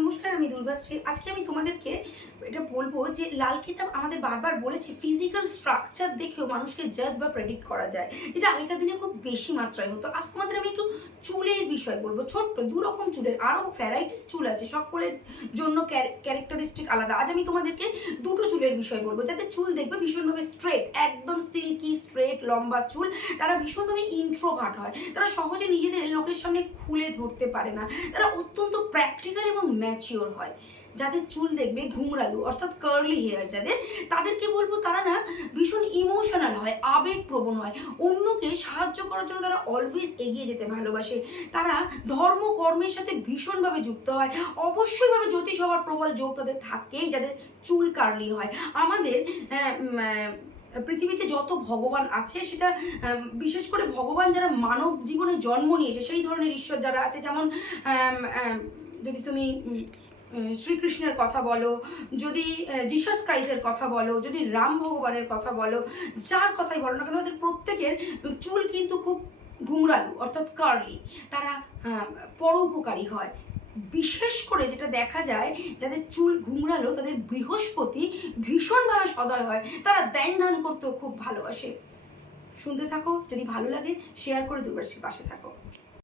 নমস্কার, আমি দুর্গাশ্রী। আজকে আমি তোমাদেরকে এটা বলবো যে লাল কিতাব আমাদের বারবার বলেছে ফিজিক্যাল স্ট্রাকচার দেখেও মানুষকে জাজ বা প্রেডিক্ট করা যায়, যেটা আগেকার দিনে খুব বেশি মাত্রায় হতো। আজ তোমাদের আমি একটু চুলের বিষয় বলবো। ছোট্ট দু রকম চুলের আরও ভ্যারাইটিস চুল আছে, সকলের জন্য ক্যারেক্টারিস্টিক আলাদা। আজ আমি তোমাদেরকে দুটো চুলের বিষয় বলবো, যাতে চুল দেখবে ভীষণভাবে স্ট্রেট, একদম সিল্কি স্ট্রেট লম্বা চুল। তারা ভীষণভাবে ইন্ট্রোভার্ট হয়, তারা সহজে নিজেদের লোকের সামনে খুলে ধরতে পারে না, তারা অত্যন্ত প্র্যাকটিক্যাল এবং ম্যাচিওর হয়। যাদের চুল দেখবে ঘুমরালু অর্থাৎ কার্লি হেয়ার যাদের, তাদেরকে বলবো তারা না ভীষণ ইমোশনাল হয়, আবেগপ্রবণ হয়, অন্যকে সাহায্য করার জন্য তারা অলওয়েজ এগিয়ে যেতে ভালোবাসে। তারা ধর্ম কর্মের সাথে ভীষণভাবে যুক্ত হয়। অবশ্যইভাবে জ্যোতিষ হওয়ার প্রবল যোগ তাদের থাকেই যাদের চুল কার্লি হয়। আমাদের পৃথিবীতে যত ভগবান আছে, সেটা বিশেষ করে ভগবান যারা মানব জীবনে জন্ম নিয়েছে, সেই ধরনের ঈশ্বর যারা আছে, যেমন যদি তুমি শ্রীকৃষ্ণের কথা বলো, যদি জিসাস ক্রাইস্টের কথা বলো, যদি রাম ভগবানের কথা বলো, যার কথাই বলো না কেন, তাদের প্রত্যেকের চুল কিন্তু খুব ঘুংরালু অর্থাৎ কার্লি। তারা পরোপকারী হয়। বিশেষ করে যেটা দেখা যায়, যাদের চুল ঘুংরালো তাদের বৃহস্পতি ভীষণভাবে সদয় হয়। তারা ধ্যান ধান করতেও খুব ভালোবাসে। শুনতে থাকো, যদি ভালো লাগে শেয়ার করে দুর্গাশ্রীর পাশে থাকো।